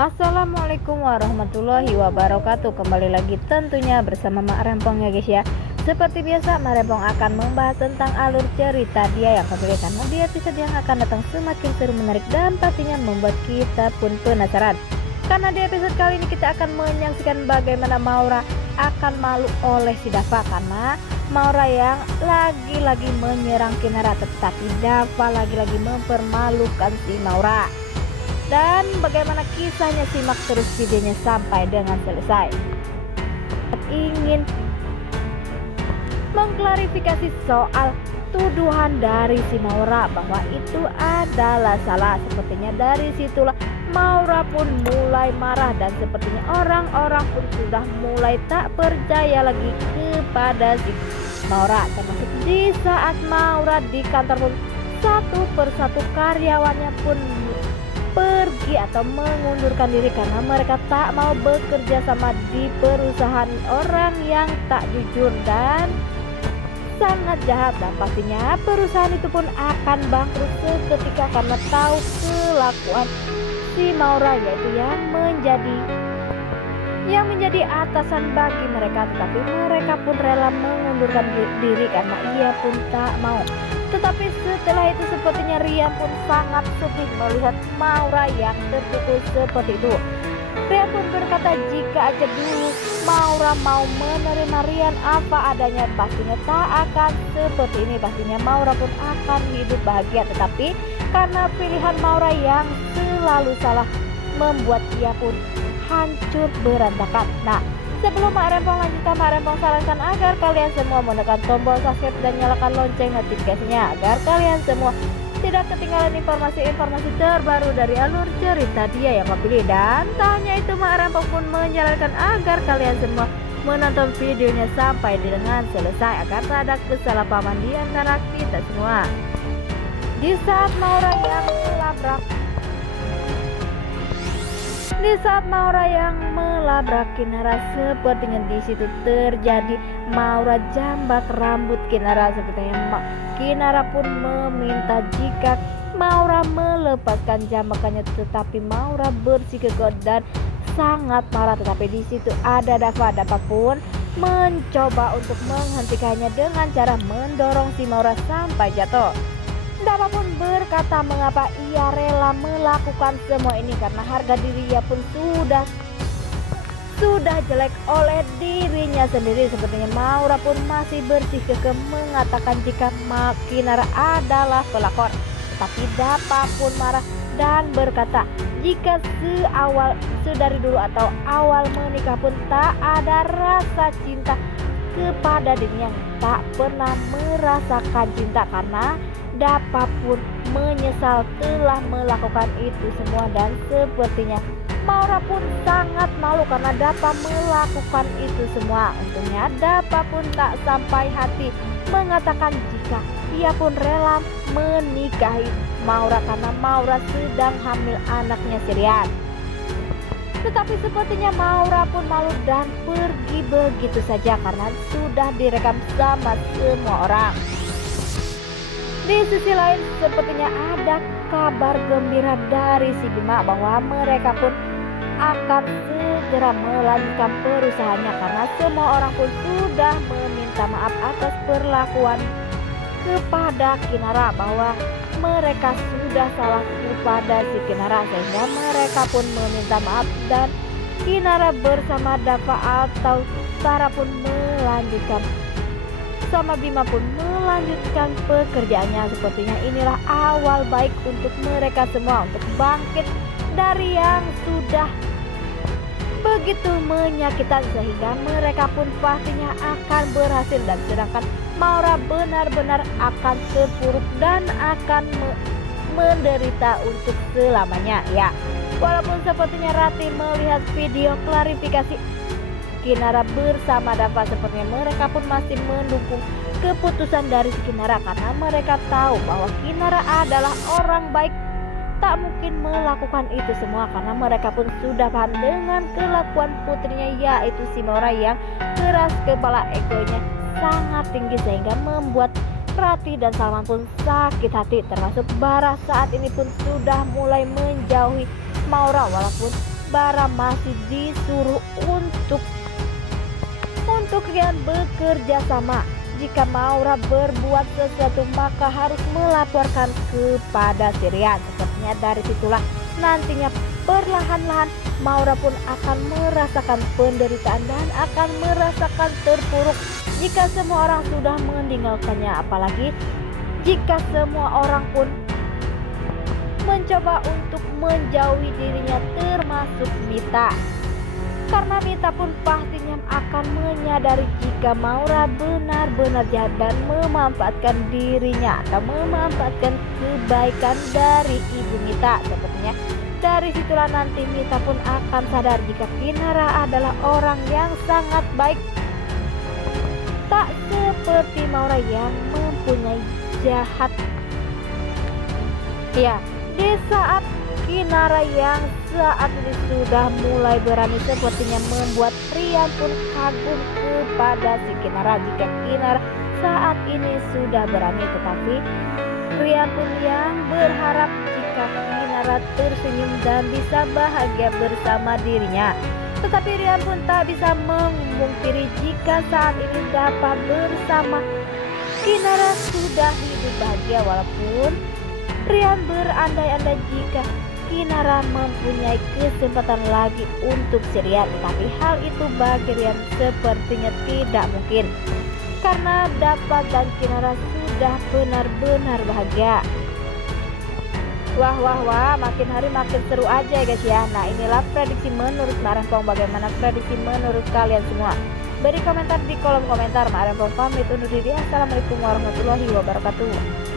Assalamualaikum warahmatullahi wabarakatuh. Kembali lagi tentunya bersama Mak Rempong ya guys ya. Seperti biasa Mak Rempong akan membahas tentang alur cerita dia yang kembali, karena di episode yang akan datang semakin seru, menarik, dan pastinya membuat kita pun penasaran. Karena di episode kali ini kita akan menyaksikan bagaimana Maura akan malu oleh si Dava, karena Maura yang lagi-lagi menyerang Kinara, tetapi Dava lagi-lagi mempermalukan si Maura. Dan bagaimana kisahnya, simak terus videonya sampai dengan selesai. Ingin mengklarifikasi soal tuduhan dari si Maura bahwa itu adalah salah. Sepertinya dari situlah Maura pun mulai marah, dan sepertinya orang-orang pun sudah mulai tak percaya lagi kepada si Maura. Termasuk di saat Maura di kantor pun satu persatu karyawannya pun pergi atau mengundurkan diri karena mereka tak mau bekerja sama di perusahaan orang yang tak jujur dan sangat jahat. Dan pastinya perusahaan itu pun akan bangkrut seketika karena tahu kelakuan si Maura, yaitu yang menjadi atasan bagi mereka. Tetapi mereka pun rela mengundurkan diri karena ia pun tak mau. Tetapi setelah itu sepertinya Rian pun sangat sedih melihat Maura yang terpukul seperti itu. Rian pun berkata jika aja dulu Maura mau menerima Rian apa adanya, pastinya tak akan seperti ini. Pastinya Maura pun akan hidup bahagia. Tetapi karena pilihan Maura yang selalu salah membuat ia pun hancur berantakan. Nah, sebelum Mak Rempong lanjutkan, Mak Rempong sarankan agar kalian semua menekan tombol subscribe dan nyalakan lonceng notifikasinya agar kalian semua tidak ketinggalan informasi-informasi terbaru dari alur cerita dia yang kepilih. Dan tak hanya itu, Mak Rempong pun menyarankan agar kalian semua menonton videonya sampai dengan selesai agar tak ada kesalahpahaman di antara kita semua. Di saat Maura yang melabrak Kinara, sepertinya di situ terjadi Maura jambak rambut Kinara. Sepertinya Kinara pun meminta jika Maura melepaskan jambakannya, tetapi Maura bersikukuh dan sangat marah. Tetapi di situ ada Dava. Dava pun mencoba untuk menghentikannya dengan cara mendorong si Maura sampai jatuh. Dava pun berkata mengapa ia rela melakukan semua ini karena harga dirinya pun sudah jelek oleh dirinya sendiri. Sepertinya Maura pun masih bersikukuh mengatakan jika Kinara adalah pelakor. Tapi Dava pun marah dan berkata jika dari dulu atau awal menikah pun tak ada rasa cinta kepada dirinya, tak pernah merasakan cinta, karena Dava pun menyesal telah melakukan itu semua. Dan sepertinya Maura pun sangat malu karena Dava melakukan itu semua. Untungnya Dava pun tak sampai hati mengatakan jika ia pun rela menikahi Maura karena Maura sedang hamil anaknya si Rian. Tetapi sepertinya Maura pun malu dan pergi begitu saja karena sudah direkam sama semua orang. Di sisi lain sepertinya ada kabar gembira dari si Bima bahwa mereka pun akan segera melanjutkan perusahaannya karena semua orang pun sudah meminta maaf atas perlakuan kepada Kinara, bahwa mereka sudah salah kepada si Kinara, sehingga mereka pun meminta maaf dan Kinara bersama Dava atau Sarah pun melanjutkan sama Bima pun melanjutkan pekerjaannya. Sepertinya inilah awal baik untuk mereka semua untuk bangkit dari yang sudah begitu menyakitkan, sehingga mereka pun pastinya akan berhasil. Dan sedangkan Maura benar-benar akan terpuruk dan akan menderita untuk selamanya ya. Walaupun sepertinya Rati melihat video klarifikasi Kinara bersama Dava, sepertinya mereka pun masih mendukung keputusan dari si Kinara karena mereka tahu bahwa Kinara adalah orang baik, tak mungkin melakukan itu semua karena mereka pun sudah paham dengan kelakuan putrinya, yaitu si Maura yang keras kepala, egonya sangat tinggi sehingga membuat Rati dan Salman pun sakit hati. Termasuk Bara saat ini pun sudah mulai menjauhi Maura, walaupun Bara masih disuruh untuk Rian bekerja sama. Jika Maura berbuat sesuatu maka harus melaporkan kepada si Rian. Sepertinya dari situlah nantinya perlahan-lahan Maura pun akan merasakan penderitaan dan akan merasakan terpuruk jika semua orang sudah meninggalkannya. Apalagi jika semua orang pun mencoba untuk menjauhi dirinya, termasuk Mita. Karena Mita pun pastinya akan menyadari jika Maura benar-benar jahat dan memanfaatkan dirinya atau memanfaatkan kebaikan dari ibu Mita. Sepertinya dari situlah nanti Mita pun akan sadar jika Kinara adalah orang yang sangat baik, tak seperti Maura yang mempunyai jahat. Ya, di saat Kinara yang saat ini sudah mulai berani sepertinya membuat Rian pun kagum kepada si Kinara. Jika Kinara saat ini sudah berani, tetapi Rian pun yang berharap jika Kinara tersenyum dan bisa bahagia bersama dirinya. Tetapi Rian pun tak bisa memungkiri jika saat ini dapat bersama Kinara sudah hidup bahagia, walaupun Rian berandai-andai jika Kinara mempunyai kesempatan lagi untuk si Rian. Tetapi hal itu bagi Rian sepertinya tidak mungkin, karena Dapa dan Kinara sudah benar-benar bahagia. Wah, makin hari makin seru aja guys ya. Nah, inilah prediksi menurut Mak Rempong. Bagaimana prediksi menurut kalian semua? Beri komentar di kolom komentar. Mak Rempong pamit undur diri. Assalamualaikum warahmatullahi wabarakatuh.